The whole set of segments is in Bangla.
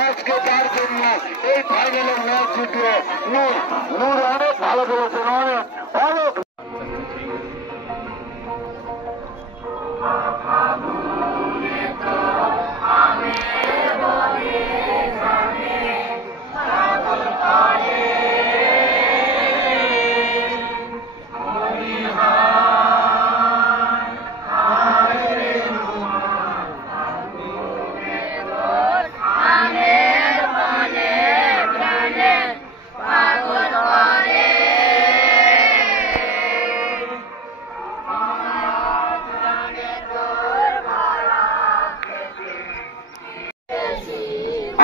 আজকে তার জন্য এই ফাইনালের ম্যাচ জিতলো নূর। নূর অনেক ভালো খেলেছেন, অনেক অনেক।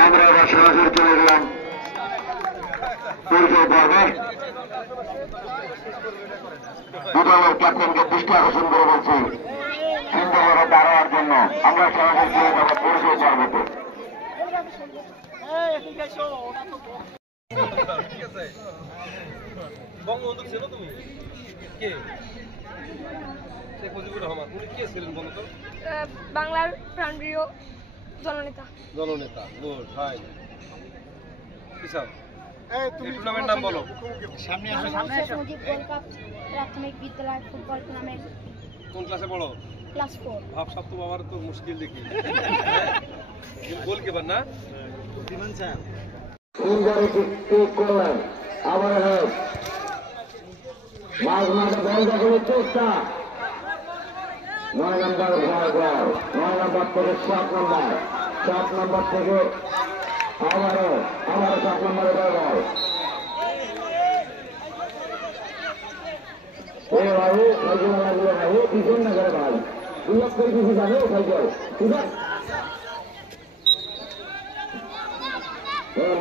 আমরা এবার সরাসরি চলে গেলাম পরিচয় পর্বে। দুদলের ক্যাপ্টেনকে দৃষ্টি আকর্ষণ করে বলছি সুন্দরভাবে দাঁড়ানোর জন্য। আমরা সরাসরি চলে যাবো পরিচয় পর্বতে। বঙ্গবন্ধু ছিল তুমি কে? শেখ মুজিবুর রহমান উনি কে ছিলেন বলো তো? বাংলার প্রাণপ্রিয় জননেতা। জননেতা। Good, fine. কিসব এই টুর্নামেন্ট নাম বলো। সামনে আসো, সামনে আসো। মুজিব গোল্ড কাপ প্রাথমিক বিদ্যালয় ফুটবল টুর্নামেন্ট। কোন ক্লাসে পড়ো? ক্লাস 4। ভাব সব তো বাবার তো মুশকিল দেখি। গোলকিপার না? বিমান স্যার সুন্দরী ঠিক করলেন। আবার মাঝ মাঠে বল দখলের চেষ্টা। 9 নম্বর ঘর, 9 নম্বর থেকে 7 নম্বর, 7 নম্বর থেকে আবারও 7 নম্বরে বল। এ বাবু সাইকেল লাগলো বাবু, পিছন না করে ভাই দুলাপ করে কিছু যাবে সাইকেল, ঠিক আছে?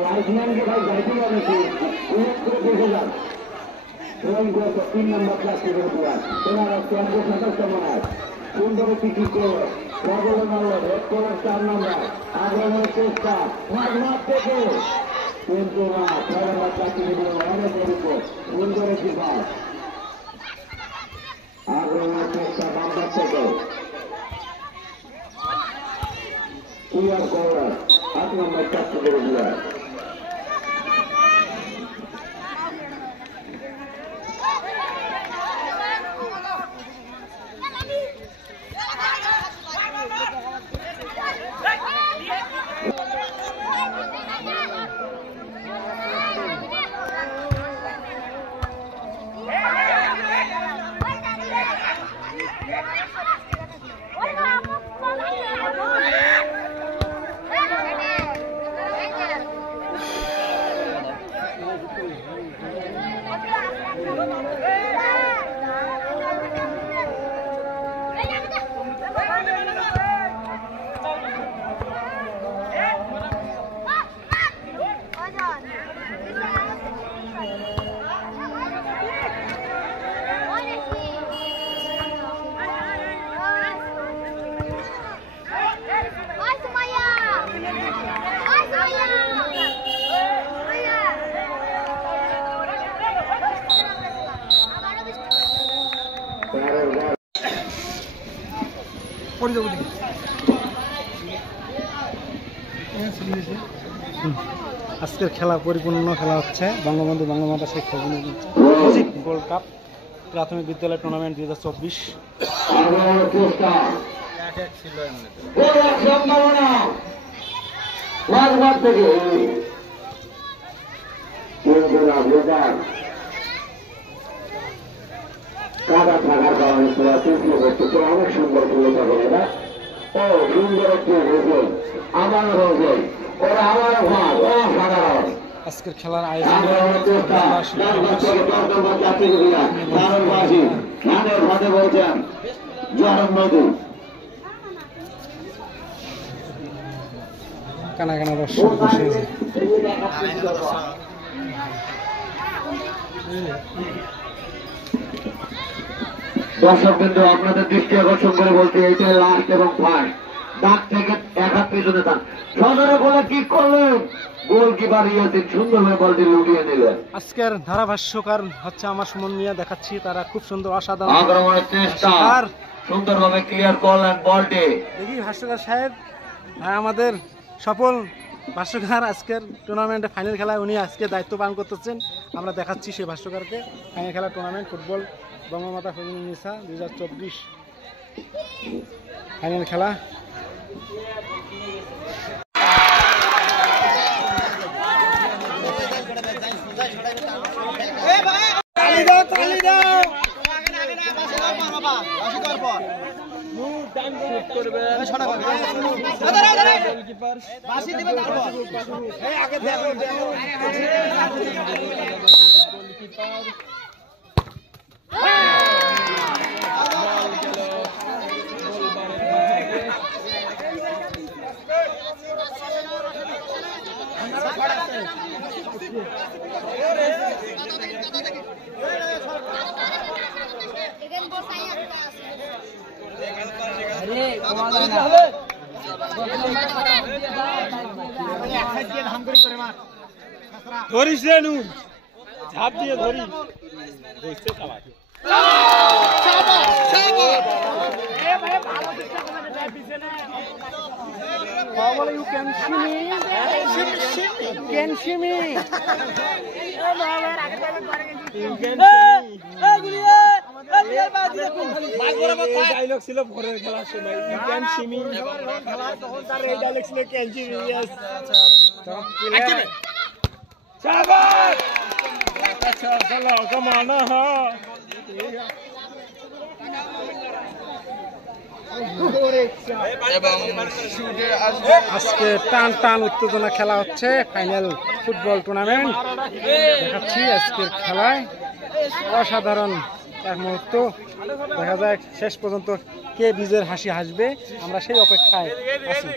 লাইটম্যানকে ভাই যাইতে হবে, দুলাপ করে দেখে যান। 3 নম্বর ক্লাস থেকে তোমার কেন্দ্র সাঁতার কেমন আছে? সুন্দর টিকি করে প্রবল মারল, রেড কলার 4 নম্বর আগ্রহের চেষ্টা মাঝ মাঠ থেকে, কিন্তু না 6 নম্বর চাকরি দিল অনেক সুন্দর একটি পাস। আগ্রহের চেষ্টা বাম্বার থেকে ক্লিয়ার করার 8 নম্বর চাকরি করে দিল। আজকের খেলা পরিপূর্ণ খেলা হচ্ছে বঙ্গবন্ধু বাংলা মাতা শেখ মুজিব গোল্ড কাপ প্রাথমিক বিদ্যালয় টুর্নামেন্ট 2024। কাদা থাকার কারণে অনেক সুন্দর তুলে থাকে না। ও সুন্দর একটি হোটেল, আমার হোটেল, ওরা আমার ঘর, অসাধারণ। আজকের খেলার আয়োজন বলছেন জনম নদী কানা কানা দর্শক বসে আছে। দর্শক কিন্তু আপনাদের দৃষ্টি আকর্ষণ করে বলতে এইটা লাস্ট এবং ফার্স্ট, ডাক থেকে এক হাত পিছনে থাক। সদরে বলে কি করলেন গোলকিপার ইয়াসিন সুন্দরভাবে বলটি লুটিয়ে নিলেন। আজকের ধারাভাষ্যকার হচ্ছে আমার সুমন মিয়া, দেখাচ্ছি তারা খুব সুন্দর অসাধারণ আক্রমণের চেষ্টা, সুন্দরভাবে ক্লিয়ার করলেন বলটি। দেখি ভাষ্যকার সাহেব, আমাদের সফল ভাষ্যকার আজকের টুর্নামেন্টে ফাইনাল খেলায় উনি আজকে দায়িত্ব পালন করতেছেন। আমরা দেখাচ্ছি সেই ভাষ্যকারকে। ফাইনাল খেলা টুর্নামেন্ট ফুটবল বঙ্গমাতা ফজিলুন্নেসা 2024 ফাইনাল খেলা। ধরিস রে নু, ঝাঁপ দিয়ে ধরি। ডায়লগ ছিল ভোরের খেলার সময়, ইউ ক্যান সি মি খেলা, তখন তার এই ডায়লগ ছিল ক্যান সি মি। ইয়েস, শাবাশ, আচ্ছা চলো কমান। আজকে টান টান উত্তেজনা খেলা হচ্ছে, ফাইনাল ফুটবল টুর্নামেন্ট দেখাচ্ছি আজকের খেলায়। অসাধারণ এক মুহূর্ত, দেখা যায় শেষ পর্যন্ত কে বিজয়ের হাসি হাসবে, আমরা সেই অপেক্ষায় আছি।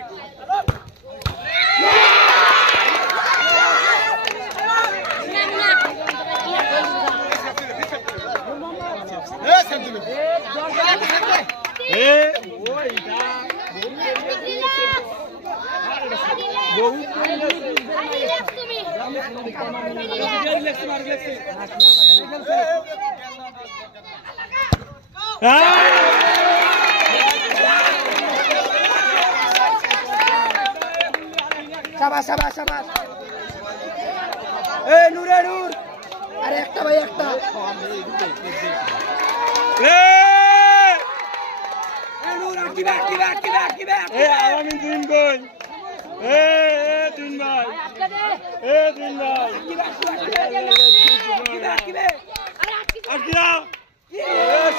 সাবাস সাবাস সাবাস। এ নূরে নূর, আরে একটা ভাই একটা। আগামী দিন কই, তিন ভাই, তিন ভাই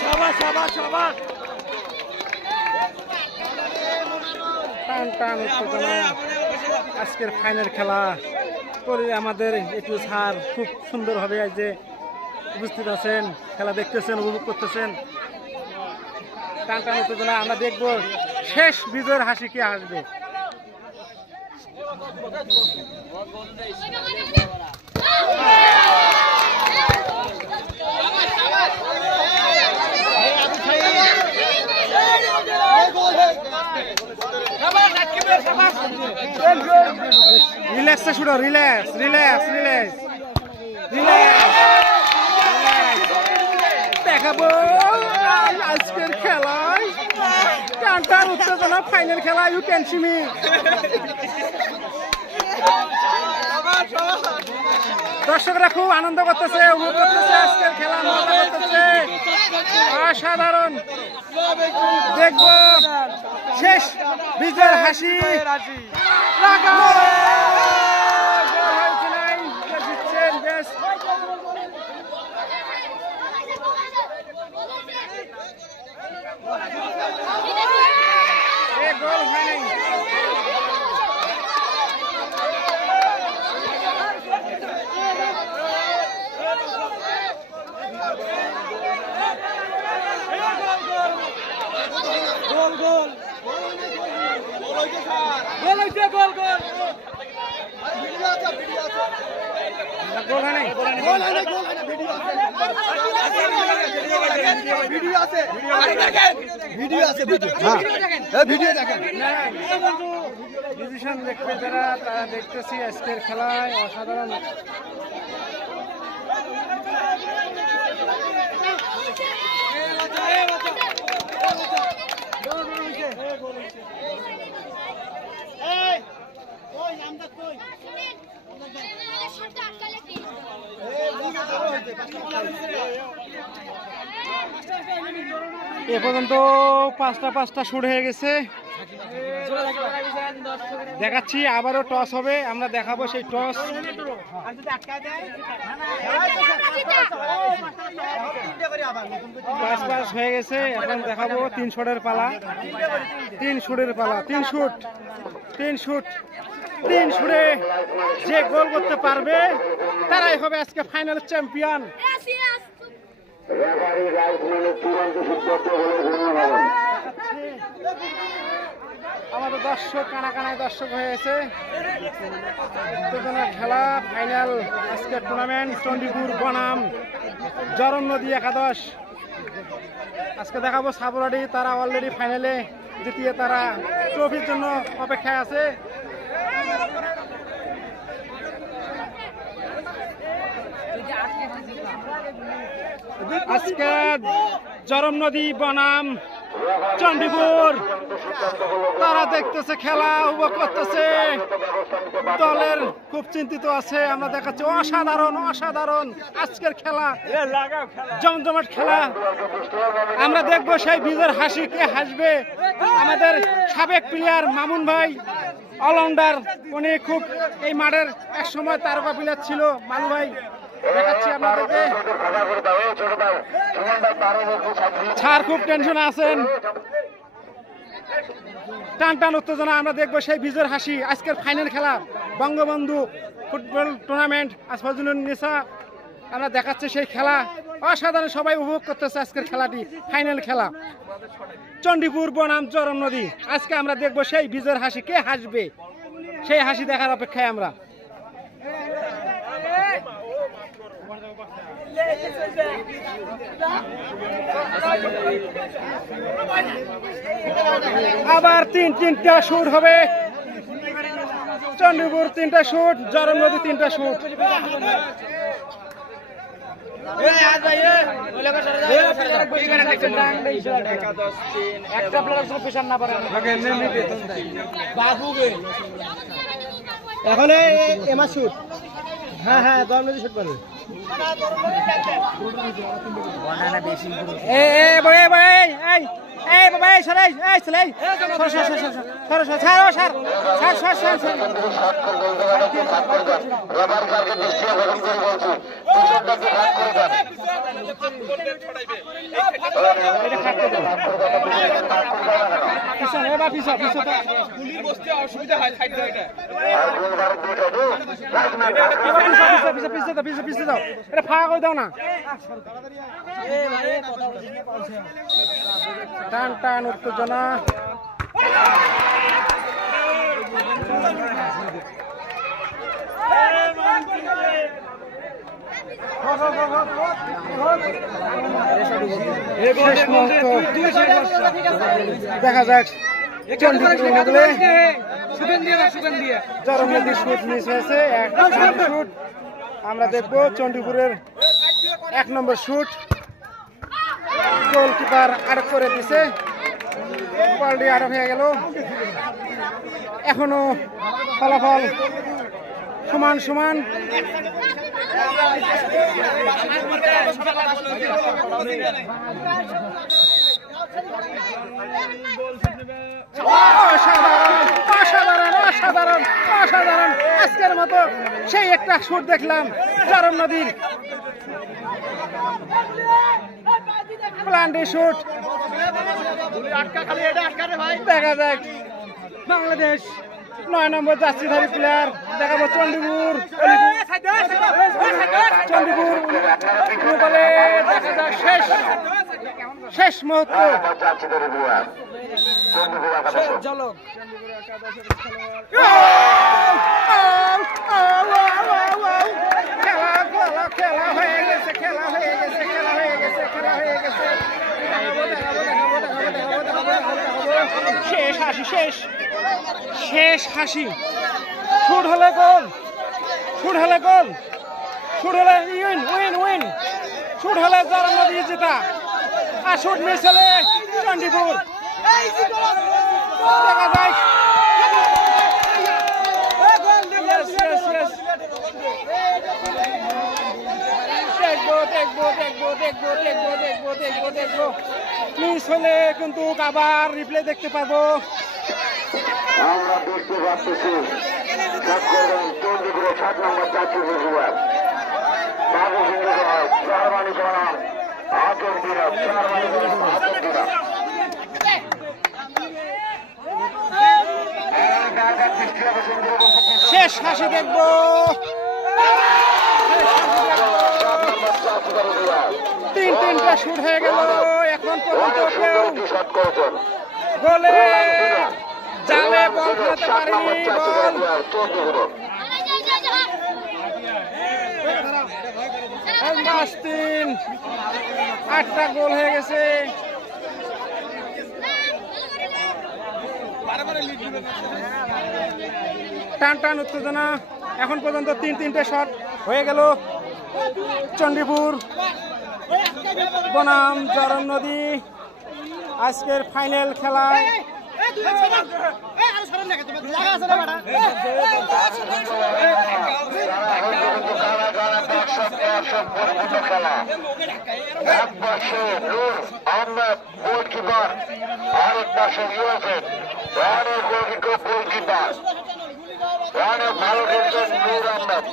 সবাস সবাস সবাস। টান টান উত্তেজনা আজকের ফাইনাল খেলা করে আমাদের একটু স্যার খুব সুন্দরভাবে আজ যে উপস্থিত আছেন, খেলা দেখতেছেন, উপভোগ করতেছেন। টান টান উত্তেজনা, আমরা দেখবো শেষ বিজয়ের হাসি কে আসবে। রিল্যাক্সে শুনো, রিল্যাক্স রিল্যাক্স রিল্যাক্স রিল্যাক্স। দেখাবো আজকের খেলায় টান টান উত্তেজনা ফাইনাল খেলা, ইউ ক্যান সি মি। দর্শকরা খুব আনন্দ করতেছে, উপভোগ করতেছে আজকের খেলা, মজা করতেছে, অসাধারণ। দেখবো শেষ বিজয়ের হাসি। গোল হয়নি। গোল গোল গোল হইছে, গোল গোল গোল হয় নাই, গোল হয় নাই, গোল হয় না, ভিডিও আছে, ভিডিও আছে, ভিডিও আছে, ভিডিও দেখেন, হ্যাঁ ভিডিও দেখেন। ডিসিশন দেখতে যারা তারা দেখতেছি আজকের খেলায় অসাধারণ এ পর্যন্ত পাঁচটা শুট হয়ে গেছে। দেখাচ্ছি আবারও টস হবে, আমরা দেখাবো সেই টস। পাঁচ হয়ে গেছে, এখন দেখাবো 3 শটের পালা। 3 শুটের পালা, 3 শুটে যে গোল করতে পারবে তারাই হবে আজকে ফাইনাল চ্যাম্পিয়ন। আমাদের দর্শক কানাকানায় দর্শক হয়েছে। খেলা ফাইনাল আজকের টুর্নামেন্ট চণ্ডীপুর বনাম জরম নদী একাদশ। আজকে দেখাবো সাবরাডি, তারা অলরেডি ফাইনালে জিতিয়ে তারা ট্রফির জন্য অপেক্ষায় আছে। আজকে জরম নদী বনাম চণ্ডীপুর তারা দেখতেছে খেলা, উপভোগ করতেছে, দলের খুব চিন্তিত আছে। আমরা দেখাচ্ছি অসাধারণ আজকের খেলা, জমজমাট খেলা। আমরা দেখবো সেই বিজয়ের হাসি, কে হাসবে। আমাদের সাবেক প্লেয়ার মামুন ভাই অলরাউন্ডার, উনি খুব এই মাঠের এক সময় তারকা প্লেয়ার ছিল। মামু ভাই দেখাচ্ছি আপনাদেরকে, ছাড় খুব টেনশনে আছেন, টান উত্তেজনা। আমরা দেখবো সেই বিজয়ের হাসি। আজকের ফাইনাল খেলা বঙ্গবন্ধু ফুটবল টুর্নামেন্ট আসফাজুল নিসা, আমরা দেখাচ্ছি সেই খেলা। অসাধারণ, সবাই উপভোগ করতেছে আজকের খেলাটি। ফাইনাল খেলা চণ্ডীপুর বনাম জরম নদী। আজকে আমরা দেখবো সেই বিজয়ের হাসি, কে হাসবে, সেই হাসি দেখার অপেক্ষায় আমরা। আবার তিনটা শুট হবে। চণ্ডীপুর 3টা শুট, জরম নদী 3টা শুট। এখন এমা শুট, হ্যাঁ জরম নদী শুট করবে। অসুবিধা হয় পিছিয়ে দাও, এটা ফাঁকা করে দাও না। টান উত্তেজনা। দেখা যাক জরম নদীর শুট মিস হয়েছে, শুট আমরা দেখবো। চণ্ডীপুরের 1 নম্বর শুট, গোলকিপার আটক করে দিছে, বলটি আটক হয়ে গেল। এখনো ফলাফল সমান। অসাধারণ আজকের মতো সেই একটা শুট দেখলাম জরম নদীর। প্লান্টি শুট, দেখা যাক বাংলাদেশ 9 নম্বর জার্সিধারী প্লেয়ার। দেখাবো চণ্ডীপুর বলে দেখা যাক শেষ মুহূর্ত। খেলা হয়ে গেছে, খেলা হয়ে গেছে, খেলা হয়ে গেছে, খেলা হয়ে গেছে। শেষ হাসি, শেষ শেষ হাসি। শুট হলে গোল, শুট হলে গোল, শুট হলে উইন উইন উইন, শুট হলে জরান নদী জেতা, আর শুট মিস হলে চণ্ডীপুর। দেখা যায় দেখবো মিস হলে কিন্তু আবার রিপ্লে দেখতে পাবো। আমরা দেখতে পাচ্ছি চন্দ্রপুরের 7 নম্বর জাতীয় খেলোয়াড় বাবু সিংহ জার্মানি বনাম আর্জেন্টিনা, জার্মানি বনাম আর্জেন্টিনা। শেষ হাসি দেখবো, তিনটা শুট হয়ে গেল। এখন পর্যন্ত কেউ গোলে জালে বল ফেলতে পারেনি। বল 8টা গোল হয়ে গেছে। টান টান উত্তেজনা, এখন পর্যন্ত 3-3টে শট হয়ে গেল। চণ্ডীপুর বনাম জরান নদী আজকের ফাইনাল খেলায় খেলা এক পাশে নূর আহমেদ গোলকিপার, আরেক পাশে ইউএসএফ অনেক অভিজ্ঞ গোলকিপার, অনেক ভালো খেলছেন নূর আহমেদ।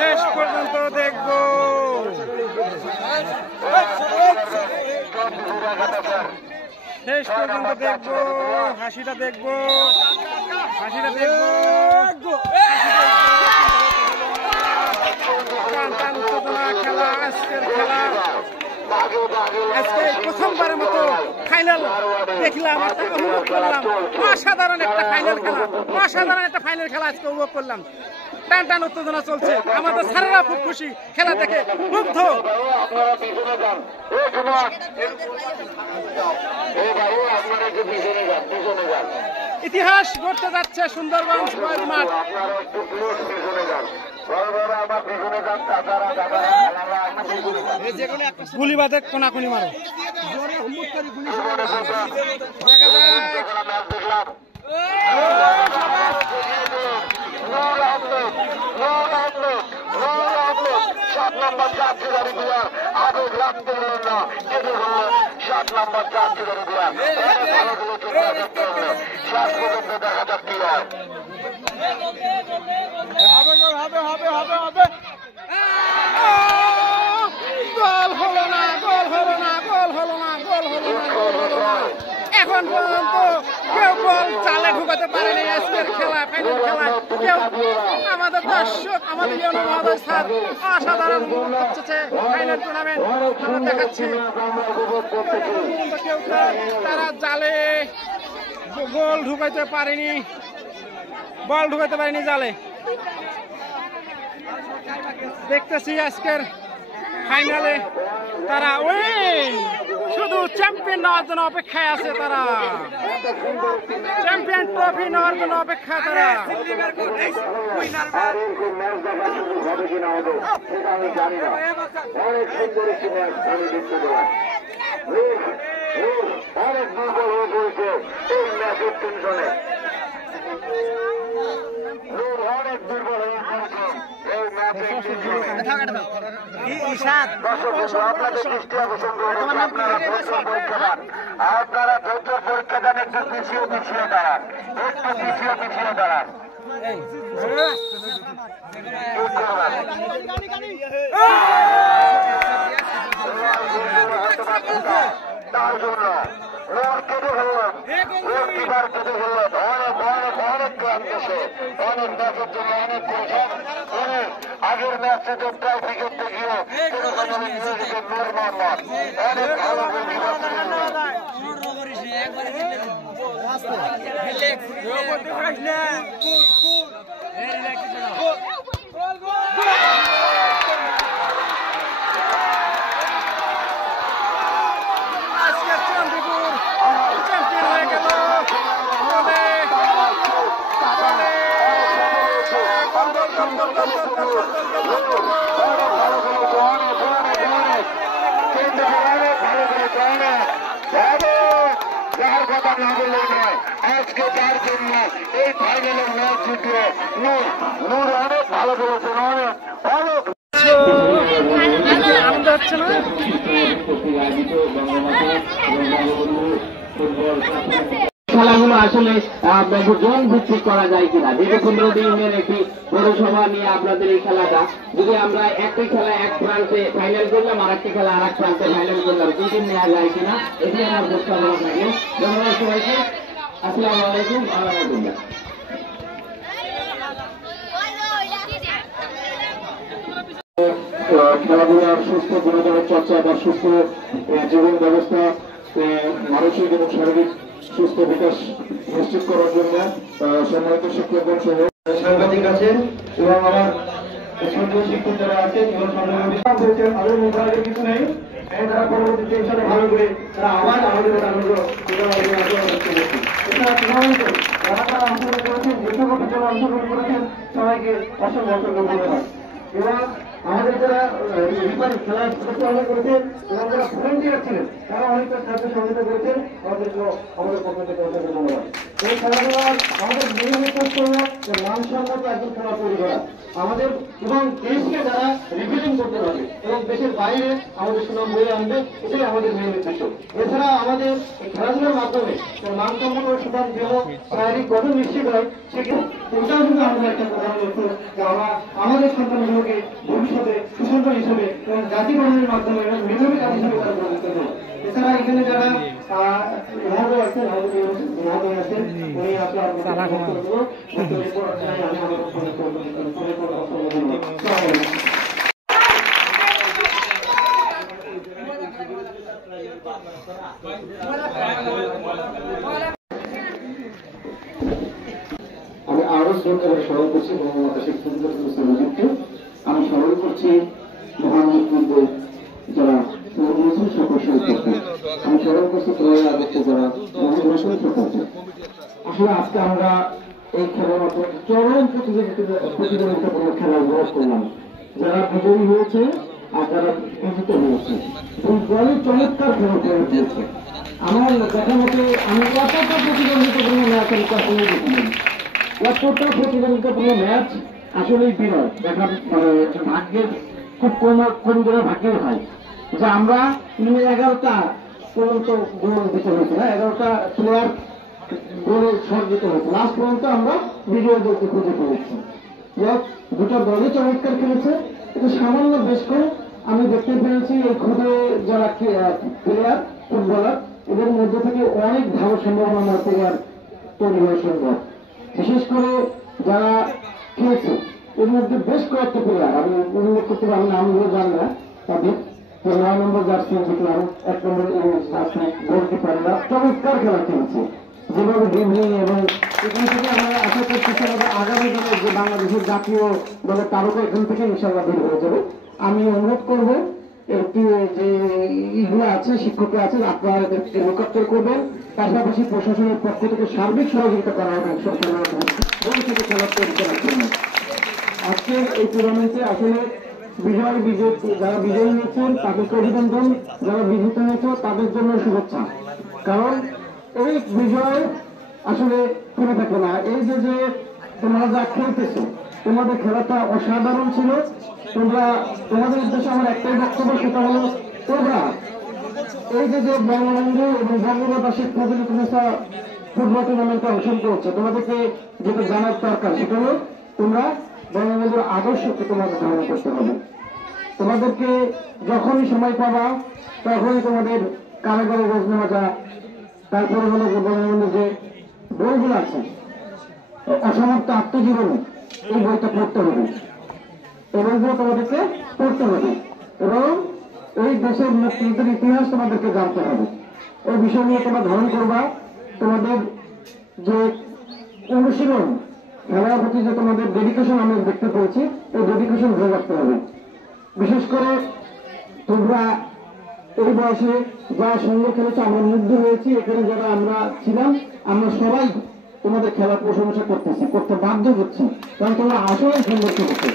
শেষ পর্যন্ত দেখবো, শেষ পর্যন্ত দেখবো, হাসিটা দেখবো, হাসিটা দেখবো। খেলা আজকের খেলা, আজকে প্রথমবারের মতো ফাইনাল দেখলাম, একটা অনুভব করলাম। অসাধারণ একটা ফাইনাল খেলা, অসাধারণ একটা ফাইনাল খেলা আজকে উপভোগ করলাম। টান টান উত্তেজনা চলছে, আমাদের স্যারেরা খুব খুশি, খেলা দেখে মুগ্ধ। ইতিহাস গড়তে যাচ্ছে সুন্দরগঞ্জ বয়েজ মাঠ। গুলি বাদে কোনাকুনি মারো, সাত নম্বর যাত্রী গাড়ি দিয়া আগে রাখতে গেলেন না, কেটে হলেন 7 নম্বর যাত্রী গাড়ি দিয়া ভালোগুলো চিন্তা করতে হবে। শেষ পর্যন্ত দেখা যাক কি হয়। গোল হলো না, গোল হলো না, গোল হলো না, গোল হলো না, গোল হলো না। এখন পর্যন্ত কেউ গোল চালে ঢুকাতে পারেনি আজকের খেলা, ফাইনাল খেলা কেউ। আমাদের দর্শক, আমাদের ইউনো মহোদয় স্যার অসাধারণ হচ্ছে ফাইনাল টুর্নামেন্ট আমরা দেখাচ্ছি। কেউ তারা জালে গোল ঢুকাইতে পারেনি, বল ঢুকাইতে পারেনি জালে। দেখতেছি আজকের ফাইনালে তারা উইন, শুধু চ্যাম্পিয়ন নেওয়ার জন্য অপেক্ষায় আছে তারা, চ্যাম্পিয়ন ট্রফি নেওয়ার জন্য অপেক্ষা তারা। অনেক দুর্বল হয়ে পড়েছে এই ম্যাচের টেনশনে, অনেক দুর্বল হয়ে পড়েছে এই ম্যাচের টেনশনে। আপনাদের দৃষ্টি আকর্ষণ করবো, আপনারা ধৈর্য পরীক্ষা দেন, আপনারা ধৈর্য পরীক্ষা দেন, একটু পিছিয়ে পিছিয়ে দাঁড়ান, একটু পিছিয়ে পিছিয়ে দাঁড়ান। তার জন্য রোড কেটে ফেললেন, গোলকিপার কেটে ফেললেন, অনেক অনেক অনেক ক্লান্ত সে, অনেক জন্য অনেক করেছেন। আগের ম্যাচে তো ট্রাফিক করতে গিয়ে নূর মোহাম্মদ অনেক ভালো আজকে তার জন্য এই ফাইনালের ম্যাচ জিতলো নূর। নূর অনেক ভালো করেছেন, অনেক অনেক আনন্দ হচ্ছে না? খেলাগুলো আসলে জন ভিত্তিক করা যায় কিনা, যেহেতু 15 দিনের একটি পৌরসভা নিয়ে আপনাদের এই খেলাটা, যদি আমরা একটা খেলা এক প্রান্তে ফাইনাল করলাম আর একটা খেলা আর এক প্রান্তে ফাইনাল করলাম, দুই দিন নেওয়া যায় কিনা, এটাই আমার প্রস্তাবনা থাকে। ধন্যবাদ সবাইকে। আসসালামু আলাইকুম ওয়া রাহমাতুল্লাহ। খেলাধুলার সুস্থ বিনোদনের চর্চা বা সুস্থ জীবন ব্যবস্থা, মানসিক এবং শারীরিক সুস্থ বিকাশ নিশ্চিত করার জন্য সম্মানিত শিক্ষকগণ সহ সাংবাদিক আছেন এবং আমার ছোট শিক্ষক যারা আছেন তাদের মোবাইলের কিছু নেই, তারা পরবর্তীতে ইনশাআল্লাহ ভালো করে তারা আবার আমাদের আনন্দ যারা অংশগ্রহণ করেছেন, বিশ্বকাপের জন্য অংশগ্রহণ করেছেন, সবাইকে অসংখ্য অসংখ্য ধন্যবাদ। এবং আমাদের যারা খেলায় পরিচালনা করেছেন এবং যারা ভলেন্টিয়ার ছিলেন তারা অনেকটা সাহায্য সহযোগিতা করেছেন, আমাদেরকে আমাদের পক্ষ থেকে অসংখ্য ধন্যবাদ। এই খেলাধুলার আমাদের নিয়মিত কষ্ট হল মানসম্মত একজন খেলা তৈরি করা আমাদের, এবং দেশকে যারা রিপ্রেজেন্ট করতে পারবে এবং দেশের বাইরে আমাদের সুনাম বয়ে আনবে, এটাই আমাদের মেন উদ্দেশ্য। এছাড়া আমাদের খেলাধুলার মাধ্যমে মানসম্মত সুনাম দেহ শারীরিক গঠন নিশ্চিত হয়, সেক্ষেত্রে এটাও কিন্তু আমাদের একটা প্রধান লক্ষ্য যে আমরা আমাদের সন্তানগুলোকে ভবিষ্যতে সুসন্তান হিসেবে এবং জাতি গঠনের মাধ্যমে এবং মেধাবী জাতি হিসেবে তারা প্রতিষ্ঠিত হবে। এছাড়া এখানে যারা মহোদয় আছেন, মহোদয় আছেন, উনি আপনার আমি আরো শ্রদ্ধা স্মরণ করছি আমি স্মরণ করছি মহান মুক্তিযুদ্ধের যারা সকল শহীদ, আমি স্মরণ করছি 15 আগস্টে যারা মহান সকল। আসলে আজকে আমরা এই খেলার মাধ্যমে চরম প্রতিযোগিতাপূর্ণ খেলা উপভোগ করলাম, যারা বিজয়ী হয়েছে আর যারা বিজিত হয়েছে, এই দলের চমৎকার খেলা প্রয়োগ হয়েছে। আমার দেখা মতে আমি কতটা প্রতিদ্বন্দ্বিতাপূর্ণ ম্যাচ আমি কখনো দেখিনি, কতটা প্রতিদ্বন্দ্বিতাপূর্ণ ম্যাচ আসলেই বিরল দেখা, মানে ভাগ্যের খুব কম জনের ভাগ্যের হয় যে আমরা 11টা পর্যন্ত গোল দিতে হয়েছে না, 11টা প্লেয়ার গোলের শট দিতে হয়েছে, লাস্ট পর্যন্ত আমরা বিজয় দলকে খুঁজে পেয়েছি। দুটো দলই চমৎকার খেলেছে, কিন্তু সামান্য বেশ করে আমি দেখতে পেয়েছি এই খুদে যারা প্লেয়ার ফুটবলার এদের মধ্যে থেকে অনেক ভালো সম্ভাবনা আমার প্লেয়ার তৈরি হওয়া সম্ভব। বিশেষ করে যারা খেলেছে এর মধ্যে বেশ কয়েকটা প্লেয়ার আমি উল্লেখ করতে পারি, নামগুলো জানি না, তাদের 9 নম্বর জার্সি দেখলাম, 1 নম্বর গোলকিপাররা চমৎকার খেলা খেলছে যেভাবে ড্রিবলিং, এবং এখান থেকে আমরা আশা করতেছি আগামী দিনে যে বাংলাদেশের জাতীয় দলের তারকা এখান থেকে ইনশাআল্লাহ বের হয়ে যাবে। আমি অনুরোধ করবো একটু যে ইগুলো আছে শিক্ষকরা আছেন আপনারা এদেরকে লোকাত্তর করবেন, পাশাপাশি প্রশাসনের পক্ষ থেকে সার্বিক সহযোগিতা করা হবে ভবিষ্যতে খেলার তৈরি করার জন্য। আজকে এই টুর্নামেন্টে আসলে যারা বিজয়ী হয়েছেন তাদেরকে অভিনন্দন, যারা বিজিত হয়েছে তাদের জন্য শুভেচ্ছা, কারণ এই বিজয় আসলে থেমে থাকে না। এই যে তোমরা যা খেলতেছো তোমাদের খেলাটা অসাধারণ ছিল, তোমাদের উদ্দেশ্যে আমার একটাই বক্তব্য, সেটা হলো তোমরা এই যে বঙ্গবন্ধু এবং বঙ্গবাসী প্রতিনিধিতা ফুটবল টুর্নামেন্টে অংশগ্রহণ করছে, তোমাদেরকে যেটা জানার দরকার সেটা হলো তোমরা বঙ্গবন্ধুর আদর্শকে তোমাদের ধারণ করতে হবে। তোমাদেরকে যখনই সময় পাবা তখনই তোমাদের কারাগারে রোজনামাজা, তারপরে হলো যে বঙ্গবন্ধুর যে বইগুলো আছে অসমাপ্ত আত্মজীবনী, এই বইটা পড়তে হবে, এই বইগুলো তোমাদেরকে পড়তে হবে এবং এই দেশের মুক্তিযুদ্ধের ইতিহাস তোমাদেরকে জানতে হবে। এই বিষয় নিয়ে তোমরা ধারণ করবা। তোমাদের যে অনুশীলন, খেলার প্রতি যে তোমাদের ডেডিকেশন আমি দেখতে পেয়েছি, এই ডেডিকেশন ধরে রাখতে হবে। বিশেষ করে তোমরা এই বয়সে যা সুন্দর খেলেছে, আমরা মুগ্ধ হয়েছি। এখানে যারা আমরা ছিলাম, আমরা সবাই তোমাদের খেলার প্রশংসা করতে বাধ্য হচ্ছি, কারণ তোমরা আসলে সুন্দর খেলেছো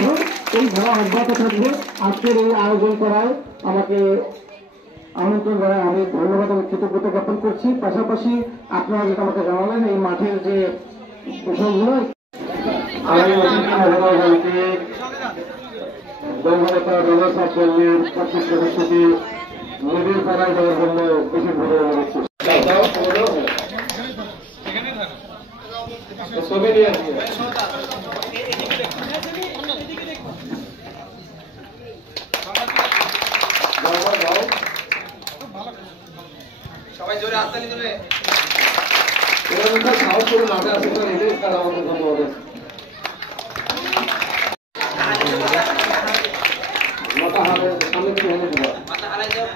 এবং এই খেলা অব্যাহত থাকবে। আজকের এই আয়োজন করায় আমাকে আমন্ত্রণ জানাই, আমি ধন্যবাদ এবং কৃতজ্ঞতা জ্ঞাপন করছি। পাশাপাশি আপনারা যেটা আমাকে জানালেন এই মাঠের যে বিষয়গুলো, আমি দলনেতা ব্যবস্থা কর্মীর 25 সদস্যকে নদীর পাড়ায় দেওয়ার জন্য বিশেষভাবে অনুরোধ করছি। ছবি নিয়ে আসি। সবাই জোরে হাততালি দেবে। সাহস করে মাঠে আসে, এটাই তারা আমাদের ধন্যবাদ। মাথা হাতে সামনে কি হলে দেবো, মাথা হারাই যাও।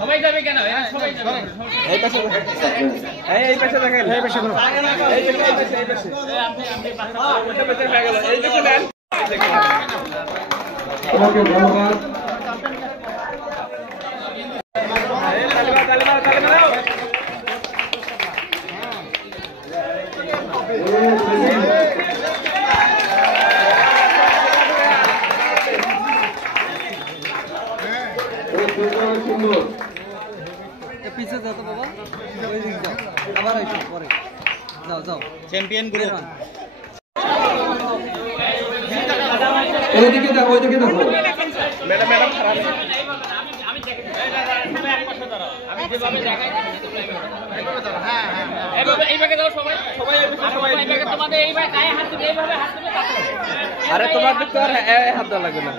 সবাই যাবে কেন? সবাই যাবে। এই পাশে দেখেন, এই পাশে এই পাশে করো। তোমাকে ধন্যবাদ। পিছে যাও তো বাবা, ওই দিক যাও, আবার আইসো পরে, যাও যাও চ্যাম্পিয়ন গ্রুপ। এইদিকে দেখো, ওইদিকে দেখো। ম্যাডাম ম্যাডাম খারাপ। আমি যেভাবে জায়গায় এইভাবে দাও, সবাই সবাই এইভাবে, তোমাদের এইভাবে গায়ে হাত দিবে, এইভাবে হাত দিবে, তারপরে আরে তোমার তো আর হাত দেওয়া লাগবে না।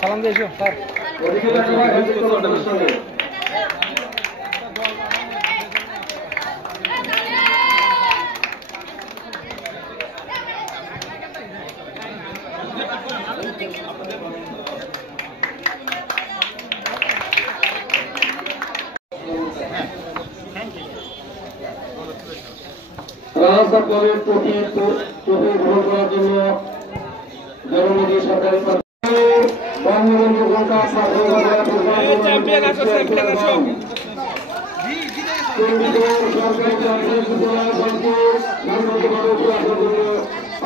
সালাম দিয়েছো স্যার। রাজা পরের ট্রফি গ্রহণ করার জন্য জনমোদী সরকারি বঙ্গবন্ধু চ্যাম্পিয়ন আসো, চ্যাম্পিয়ন আসো। সরকারি প্রাথমিক বিদ্যালয়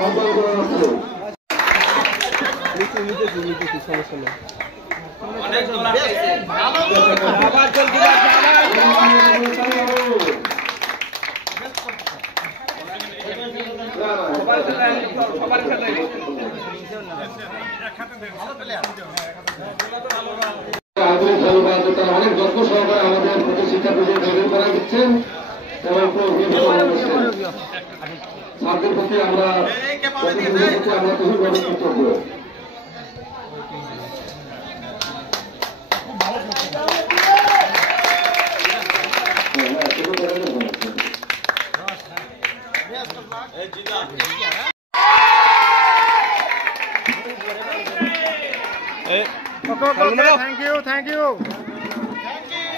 আহ্বান করা হচ্ছে। অনেক দোলা খাইছে। আবার জলদি সবার সাথে অনেক যত্ন সহকারে আমাদের প্রতি শিক্ষা প্রতিযোগিতা করা দিচ্ছেন এবং ছাত্রের প্রতি আমরা খুবই কৃতজ্ঞ। থ্যাংক ইউ, থ্যাংক ইউ,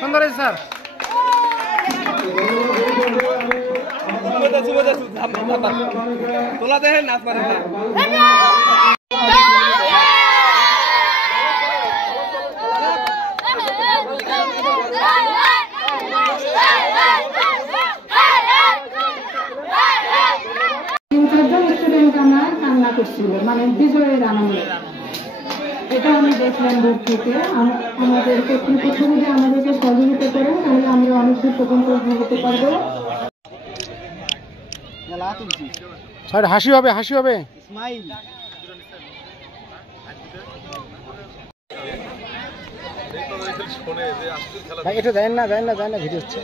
সুন্দর হয়েছে স্যার। তোলা দেখেন নাচ পারে না। স্টুডেন্ট আমার কান্না করছে। মানে বিজয়ের আনন্দ। এটা আমি দেখলাম দূর থেকে। আমাদের কর্তৃপক্ষ যদি আমাদেরকে সহযোগিতা করেন তাহলে আমরা অনেক দূর পর্যন্ত এগোতে পারবো। হাসি হবে, হাসি হবে। স্মাইল। ভাই এটা দেন না, দেন না, দেন না, ভিডিও হচ্ছে।